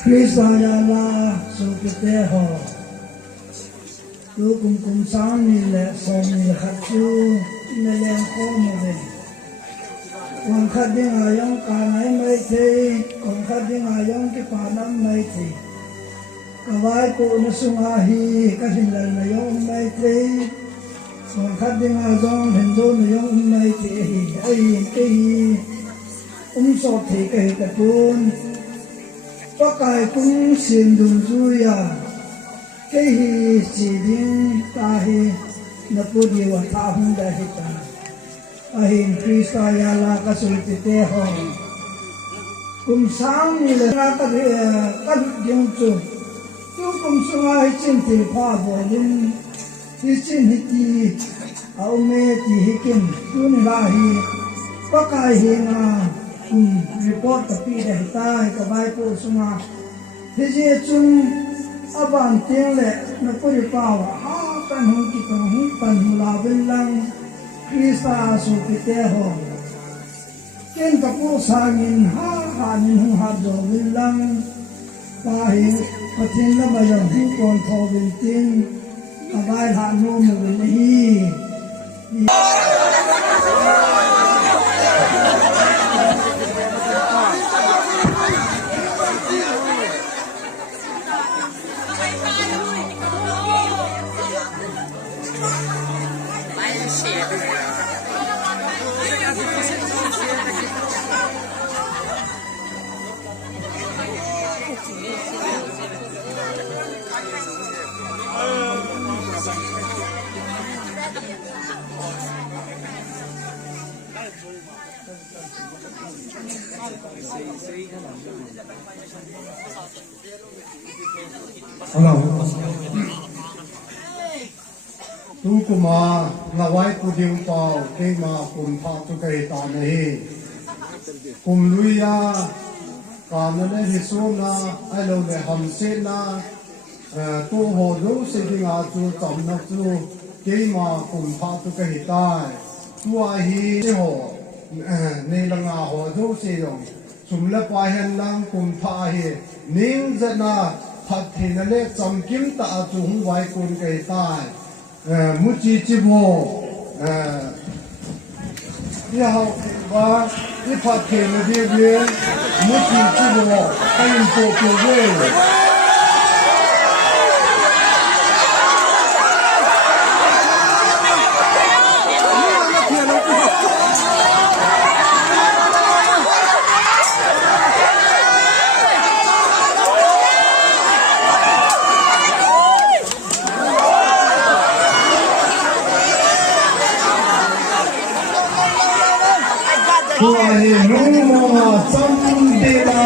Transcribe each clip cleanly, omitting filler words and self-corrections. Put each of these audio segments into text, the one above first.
Krista yala sukite ho tu kum sang ni le som ni khachu ne le ko mo le kon khading ayong ka nai mai the kon khading ayong ki pa nam mai the kawai ko na sunga hi ka hin la na yong mai the kon khading ayong hen do na yong mai the hi ai ke so the ke ka tun có cái cũng xin đừng vui à cái gì chỉ đến ta hi nó có điều ta khôngได้hết ta ahin Krista yala ka sultite ho kum sang ni le na ka ding chu tu kum sunga hi chin ti pha bo lin hi chin hi ti au me ti hi kin tu ni la hi có cái hi na report tapi dah tai ka bai ko sunga thế je chung aban tiếng lệ nó có đi bao ha pan hung ki to hung pan la vel lang Krista su ki te ho ken ka po sa ngin ha nin hung ha do vel lang pa hi pathin la ba yong hu kon tho vel tin ka bai ha no mo vel hi Hello. Tu kuma ngawai puding pau ke ma kum pha tu kai ta nahi kum luya ka na le hisu na ai lo le ham se na tu ho lo se ding a tu tam na tu ke ma kum pha tu kai ta tu a hi se ho ne la nga ho do se yong sum la pa hen lang kum pha hi ning za na thật thì nó lấy chấm kim tạ chúng vài con cái tai mu chi chi bo đi học và đi phát triển là đi về mu chi chi bo anh em tổ về Kuahi nunga samdela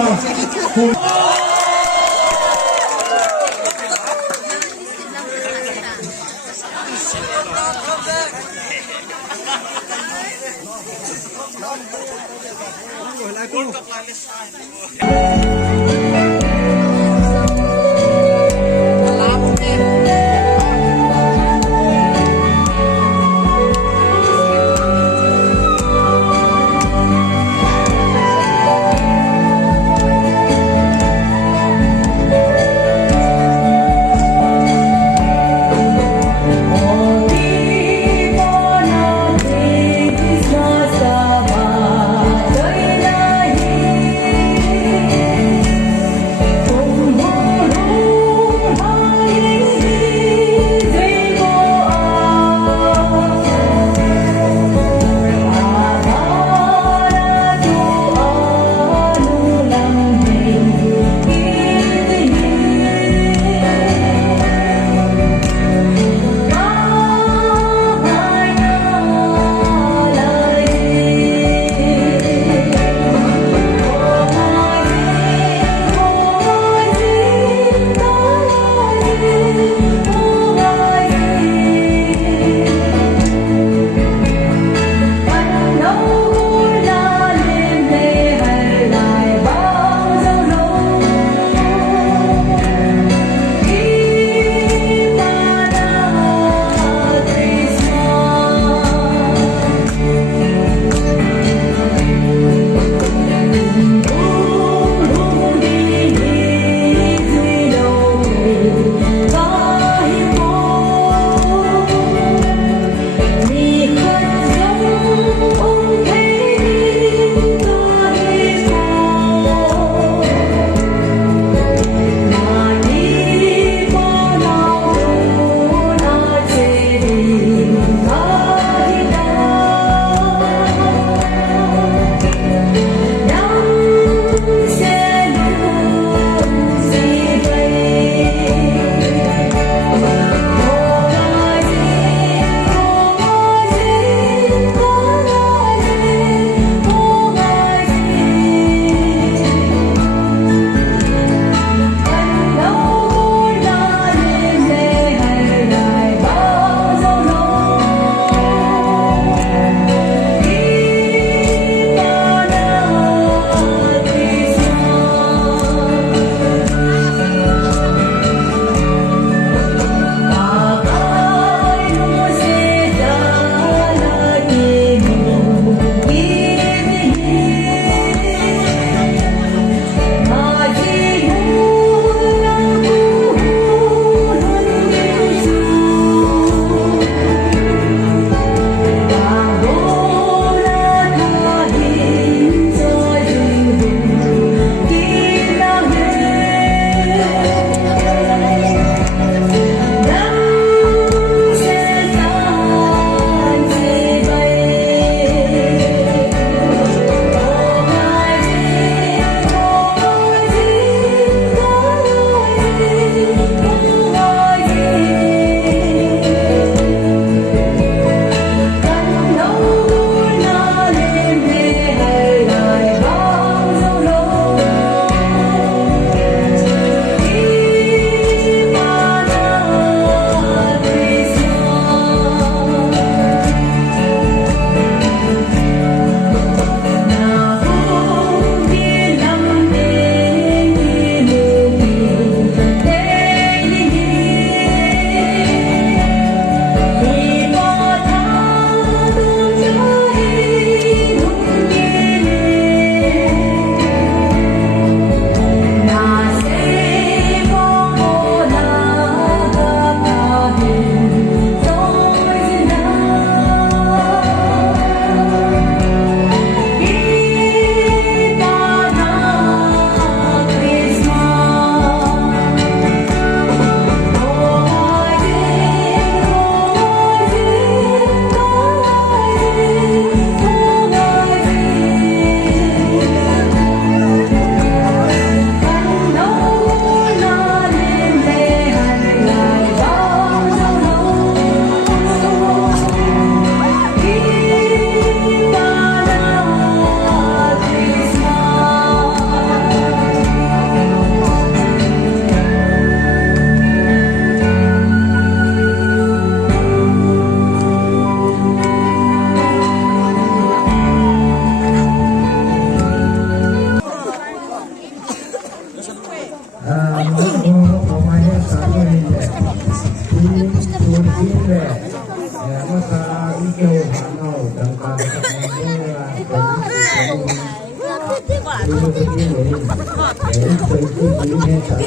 kêu hạ nào đằng cả các bạn nghe là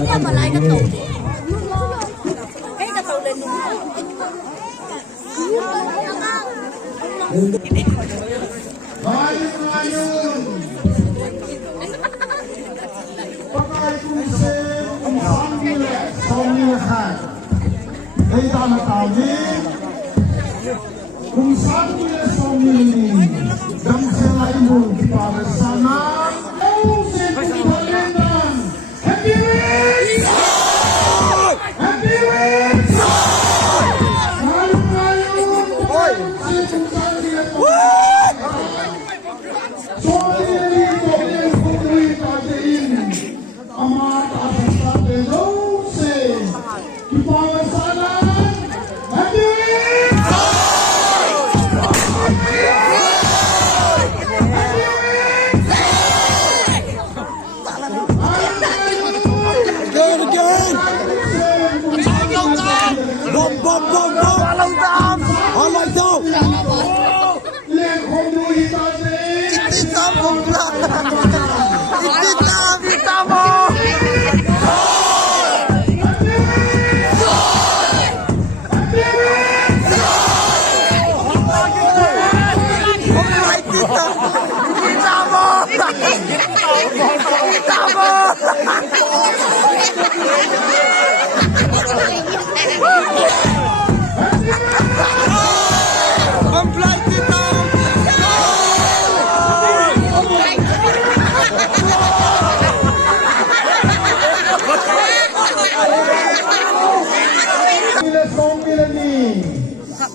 Cái mà lại cái tủ cái tủ lên pakai kunci sambil kan kita tahu kumsambil sambil dan selain pada sana happy week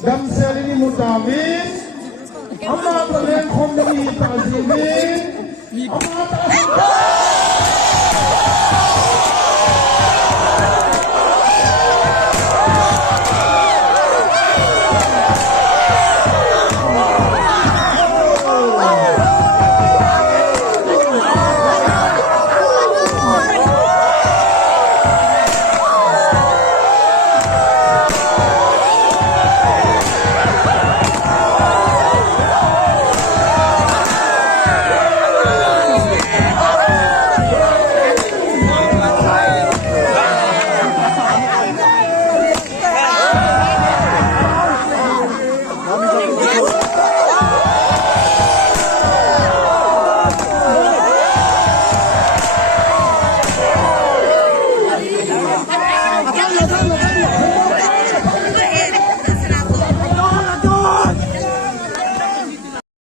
dan sering mutamin, ama balen kondisi tazimin, ama